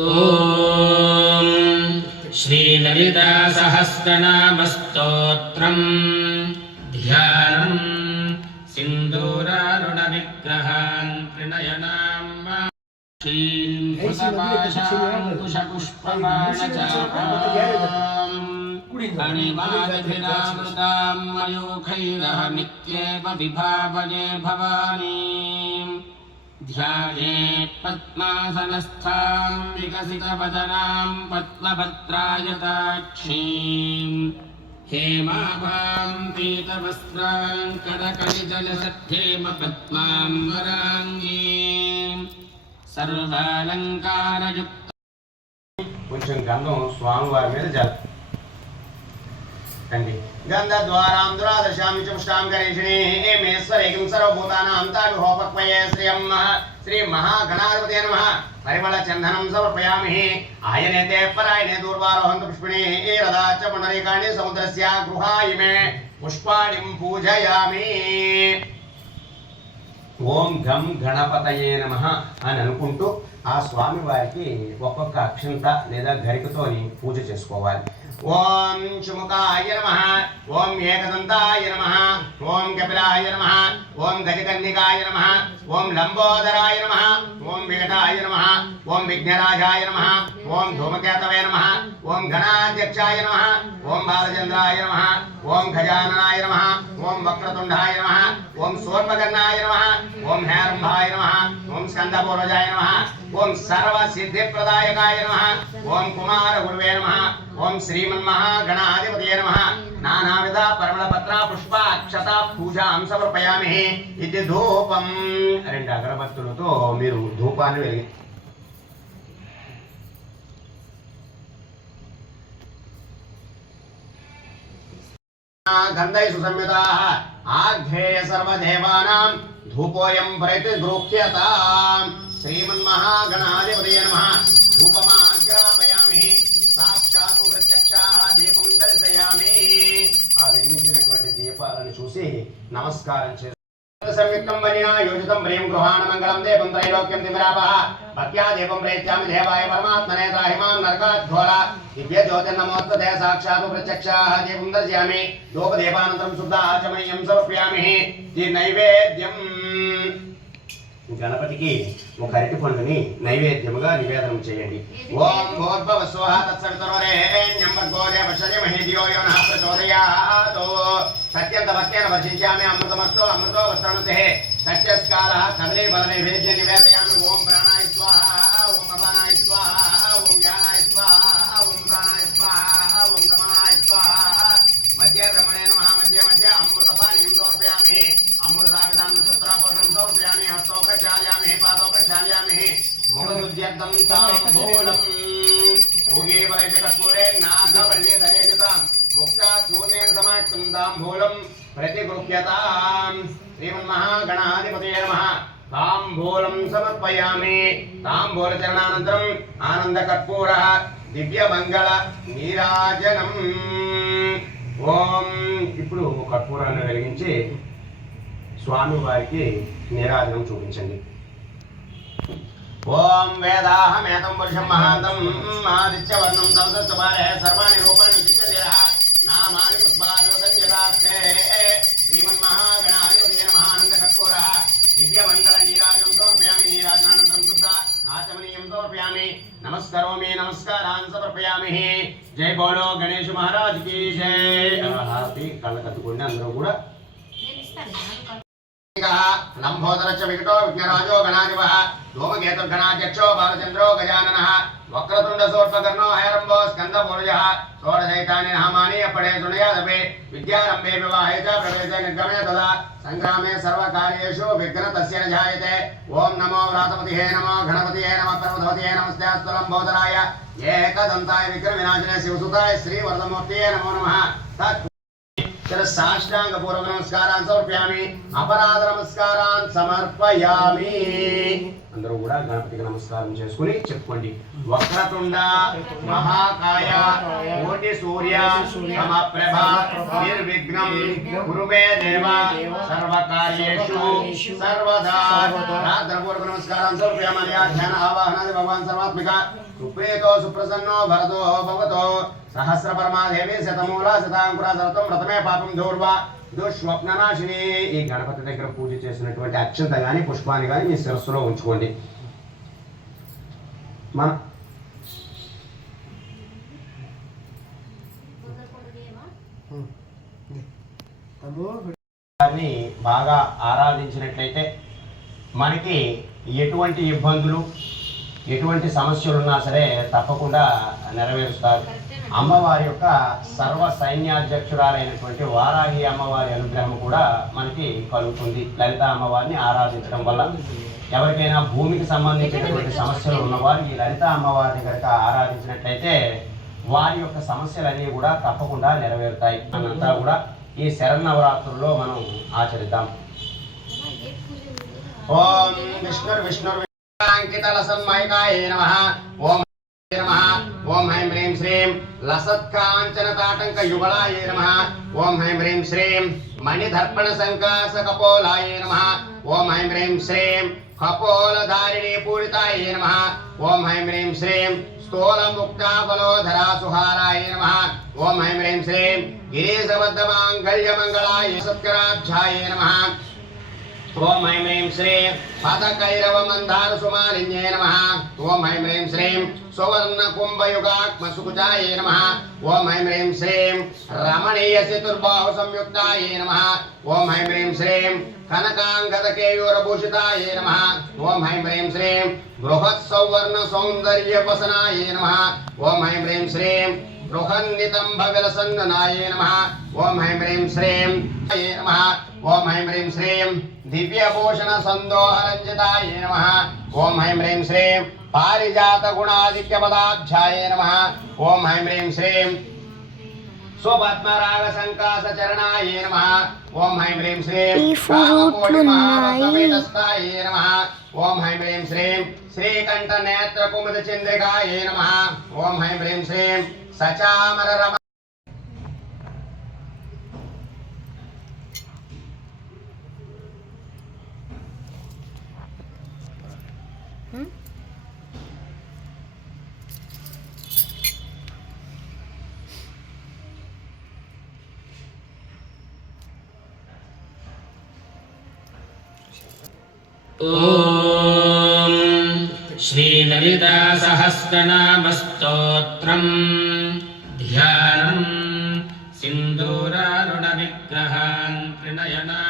ॐ श्रीललिता सहस्रनामस्तोत्रम् ध्यानम् सिन्दूरारुणविग्रहान् प्रणयनां अणिमादिभिरावृतां मयूखैरहमित्येव विभावने भवानीं ध्यायेत् पद्मासनस्थां विकसितवदनां पद्मभद्रायताक्षीं हेमाभां पीतवस्त्रां करकलितलसद्धेम पद्माम्बराङ्गीं सर्वालङ्कारयुक्त కొంచెం గంధం స్వామివారి మీద జల్లండి గంధద్వారాం దురాదర్శామి చుష్టాం గణేశిని మేశ్వరేకం సర్వభూతానాం తావిహోపక్వయే శ్రీ మహాగణాధిపతే నమః పరిమళ చందనం సమర్పయామి ఆయనేతే పరాయణే దూర్వారోహంత పుష్పిణి రథాచ పుండరీకాణి సముద్రస్య గృహాయిమే పుష్పాణిం పూజయామి. ఓం గం గణపతయే నమః అని అనుకుంటూ ఆ స్వామి వారికి ఒక్కొక్క అక్షంత లేదా గరికతోని పూజ చేసుకోవాలి. ఓం శుముఖాయ నమః, ఓం ఏకదంతాయ నమః, ఓం కపిలాయ నమః, ఓం గజకర్ణికాయ నమః, ఓం లంబోదరాయ నమః, ఓం వికటాయ నమః, ఓం విఘ్నరాజాయ నమః, ఓం ధూమకేతవే నమః, ఓం గణాధ్యక్షాయ నమః, ఓం బాలచంద్రాయ నమః, ఓం గజాననాయ నమః, ఓం వక్రతుండాయ నమః, ఓం సూర్పకర్ణాయ నమః, ఓం హేరంభాయ నమః, ఓం స్కందపూర్వజాయ నమః, ఓం సర్వసిద్ధిప్రదాయకాయ నమః, ఓం కుమార గురువే నమః, ఓం శ్రీమన్మహాగణాధిపతయే నమః. నానావిధ పరిమళపత్ర పుష్ప అక్షత పూజాం సమర్పయామి. ఇది ధూపం. 2 అగరబత్తులతో మీరు ధూపాన్ని వెలిగి గంధై సుసంయుతాః ఆఘ్రేయ సర్వదేవానాం ధూపోయం ప్రతిగృహ్యతాం. శ్రీమన్మహాగణాధిపతయే నమః. ధూపమాగ్రాపయామి. సాక్షాత్తు ప్రత్యక్షాః దీపం దర్శయామి. ఆ వెలిగించినటువంటి దీపాలను చూసి నమస్కారం చేసి సంయుక్తం వనినా యోజితం ప్రేమ గృహాణ మంగళం దేవం త్రైలోక్యం దివిరాపః భక్త్యా దీపం ప్రేత్యామి దేవాయ పరమాత్మనే త్రాహిమాం నరకాద్ఘోర దివ్య జ్యోతిర్నమోస్తతే సాక్షాత్తు ప్రత్యక్షాః దీపం దర్శయామి. ధూపదీపానంతరం శుద్ధ ఆచమనీయం సమర్పయామి. ఈ నైవేద్యం గణపతికి ఒక అరటి పండుని నైవేద్యముగా నివేదనం చేయండి. ఓం భూర్భువస్వః తత్సవితుర్వరేణ్యం భర్గో దేవస్య ధీమహి ధియో యో నః ప్రచోదయాత్. సత్యంత భక్త్యేన వర్షించామి. అమృతమస్తు అమృతో వస్త్రనుతే. సత్యస్కాలః కదలీ బల నైవేద్యం నివేదయామి. ఓం ప్రాణాయ స్వాహా, ఓం అపానాయ స్వాహా, ఓం వ్యానాయ స్వాహా, ఓం ప్రాణాయ స్వాహా, ఓం సమానాయ స్వాహా. మధ్య బ్రహ్మణే నమః. మధ్య మధ్య అమృతపానీయం సమర్పయామి. అమృతాభిధానం సూత్రాపోషం సమర్పయామి. హస్తోపచార్యామి, పాదోపచార్యామి. ముఖశుద్ధ్యర్థం తాంబూలం భోగే బలైతే కర్పూరే నాగవల్లి ధరేజితాం ముక్తా చూర్ణేన సమాక్తం తాంబూలం ప్రతిగృహ్యతాం. శ్రీమన్మహాగణాధిపతయే నమః. తాంబూలం సమర్పయామి. తాంబూలచరణానంతరం ఆనందకర్పూర దివ్యమంగళ నీరాజనం. ఓం ఇప్పుడు కర్పూరాన్ని వెలిగించి స్వామి వారికి నీరాజనం చూపించండి. ఓం వేదాహమేతం పురుషం మహాంతం ఆదిత్యవర్ణం తమసత్వారే సర్వాణి రూపాణి విచిత్యధీరః నామాని పుష్పారోదన్యదాస్తే. శ్రీమన్మహాగణాధిపతయే నమః. ఆనందకర్పూరః దివ్యమంగళ నీరాజనం సమర్పయామి. నీరాజనానంతరం శుద్ధ ఆచమనీయం సమర్పయామి. నమస్కరోమి. నమస్కారాన్ సమర్పయామి. జై బోలో గణేష్ మహారాజ్ కీ జై. హారతి కళ్ళకత్తుకోండి అందరూ కూడా. లంబోదరచ్చ వికటో విఘ్నరాజో గణాధిపః ధూమకేతుర్గణాధ్యక్షో బాలచంద్రో గజాననః వక్రతుండ సూర్పకర్ణో హైరంబో స్కందపూర్వజః షోడశైతాని నామాని అప్పడే శృణయాదపే విద్యారంభే వివాహే చ ప్రవేశే నిర్గమే తదా సంగ్రామే సర్వకార్యేషు విఘ్న తస్య న జాయతే. ఓం నమో వ్రాతపతిహే నమో గణపతిహే నమః పర్వతపతిహే నమస్తే అస్తు లంబోదరాయ ఏకదంతాయ విఘ్న వినాశనే శివసుతాయ శ్రీవరదమూర్తియే నమో నమః. సాష్టాంగ పూర్వక నమస్కారాన్ సమర్పయామి. అపరాధ నమస్కారాన్ సమర్పయామి. అందరూ కూడా గణపతికి నమస్కారం చేసుకుని చెప్పుకోండి. వక్రతుండ మహాకాయ కోటి సూర్య సమప్రభ నిర్విఘ్నం కురు మే దేవ సర్వకార్యేషు సర్వదా. రాత్రపూర్వక నమస్కారం సమర్పయామి. ధ్యాన ఆవాహనాది భగవాన్ సర్వాత్మిక సుప్రీతో సుప్రసన్నో భరతో భవతో సహస్ర పరమాదేవి శతమూల శతాంకుర శరతం వ్రతమే పాపం దూర్వా దుష్స్వప్ననాశిని. ఈ గణపతి దగ్గర పూజ చేసినటువంటి అక్షంత కానీ పుష్పాన్ని కానీ మీ శిరస్సులో ఉంచుకోండి. మన బాగా ఆరాధించినట్లయితే మనకి ఎటువంటి ఇబ్బందులు ఎటువంటి సమస్యలు ఉన్నా సరే తప్పకుండా నెరవేరుస్తారు. అమ్మవారి యొక్క సర్వ సైన్యాధ్యక్షురాలైనటువంటి వారాహి అమ్మవారి అనుగ్రహం కూడా మనకి కలుగుతుంది. లలిత అమ్మవారిని ఆరాధించడం వల్ల ఎవరికైనా భూమికి సంబంధించినటువంటి సమస్యలు ఉన్నవారు ఈ లలిత అమ్మవారిని కనుక ఆరాధించినట్లయితే వారి యొక్క సమస్యలన్నీ కూడా తప్పకుండా నెరవేరుతాయి. అనంతా కూడా ఈ శరన్నవరాత్రుల్లో మనం ఆచరిద్దాం. ఓం విష్ణుర్ అంకితలసన్మయకాయ నమః. ఓం నమః. ఓం హ్రీం హ్రీం శ్రీం లసత్కాంచనతాటంక యుగళాయ నమః. ఓం హ్రీం హ్రీం శ్రీం మణిదర్పణ సంకాస కపోలాయ నమః. ఓం హ్రీం హ్రీం శ్రీం కపోలధారిణీ పూరితాయ నమః. ఓం హ్రీం హ్రీం శ్రీం స్థూలముక్తాఫలోధరా సుహారాయ నమః. ఓం హ్రీం హ్రీం శ్రీం గిరీశబద్ధమాంగళ్యమంగళాయ సత్కరాబ్జాయ నమః. ఓం హ్రీం హ్రీం శ్రీం పదకైరవ మందార సుమాలిన్యే నమః. ఓం హ్రీం హ్రీం శ్రీం సువర్ణ కుంభయుగాత్మ సుకుచాయ నమః. ఓం హ్రీం హ్రీం శ్రీం రమణీయ చతుర్బాహు సంయుక్తాయ నమః. ఓం హ్రీం హ్రీం శ్రీం కనకాంగద కేయూరభూషితాయ నమః. ఓం హ్రీం హ్రీం శ్రీం బృహత్ సౌవర్ణ సౌందర్యవసనాయ నమః. ఓం హ్రీం హ్రీం శ్రీం బృహన్నితంబ విలసన్ననాయ నమః. ఓం హ్రీం హ్రీం శ్రీం నమః. ఓం హ్రీం హ్రీం శ్రీం దివ్యభూషణ సందోహరంజితాయ నమః. ఓం హ్రీం హ్రీం శ్రీం పారిజాత గుణాదిత్య పదాబ్జాయ నమః. ఓం హ్రీం హ్రీం శ్రీం సుపద్మరాగ సంకాస చరణాయ నమః. ఓం హ్రీం హ్రీం శ్రీం కామకోటి మహారసపీఠస్థాయ నమః. ఓం హ్రీం హ్రీం శ్రీం శ్రీకంఠ నేత్ర కుముద చంద్రికాయ నమః. ఓం హ్రీం హ్రీం శ్రీం సచామర రమ ఓం శ్రీలలితా సహస్రనామస్తోత్రం ధ్యానం సింధూరారుణ విగ్రహాన్ ప్రణయనా